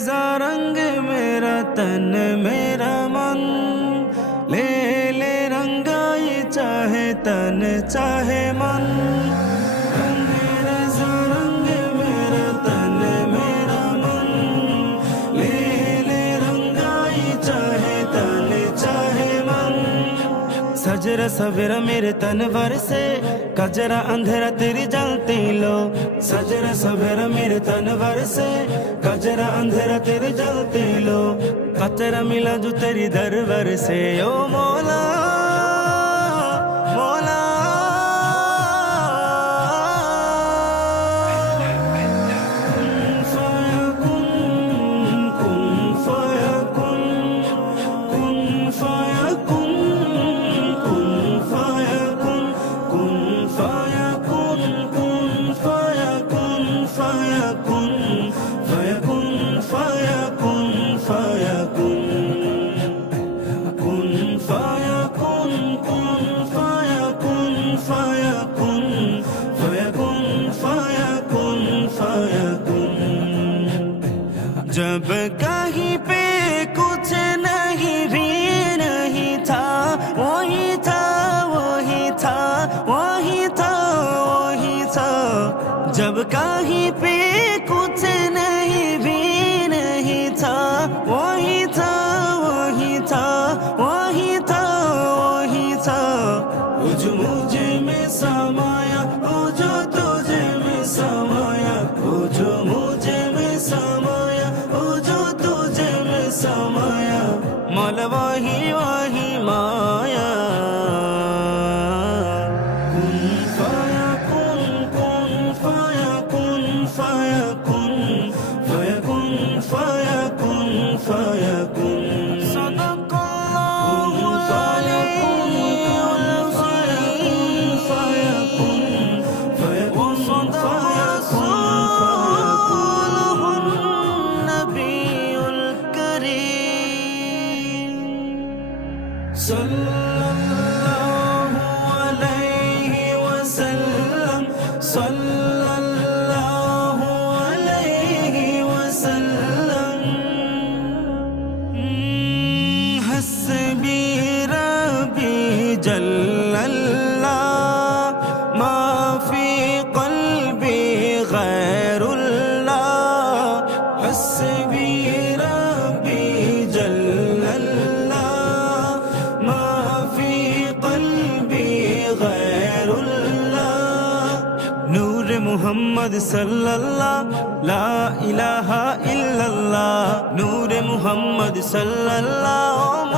रज़ा रंग मेरा तन मेरा मन, ले ले रंगाई चाहे तन चाहे मन। रंग रज़ा रंग मेरा तन मेरा मन, ले ले रंगाई चाहे तन चाहे मन। सजरा सवेरा मेरे तनवर से, कजरा अंधेरा तेरी जलती लो। सजरा सवेरा मेरे तनवर से, कजरा अंधेरा तेरी जलती लो। कचरा मिला जो तेरी दरबार से, ओ मौला मौला। जब कहीं पे कुछ नहीं भी नहीं था, वही था वही था वही था वही था। जब कहीं पे कुछ नहीं भी नहीं था, वही था वही था वही था वही था। वो जो मुझे में समाया, वो जो तुझे में समाया, वो जो मुझे में समाया, वो जो तुझे में समाया। मौला वही वही माया। कुन फाया कुन, कुन फाया कुन, फाया कुन, फाया कुन, फाया कुन, फाया कुन। सल्लल्लाहु अलैहि वसल्लम, सल्लल्लाहु अलैहि वसल्लम। हस्बी रब्बी जल्लल्लाह, मा फी क़ल्बी गैरुल्लाह। हस्बी रब्बी जल्लल्लाह, मुहम्मद सल्लल्लाह, ला इलाहा इल्लल्लाह। नूर मुहम्मद सल्लल्लाह।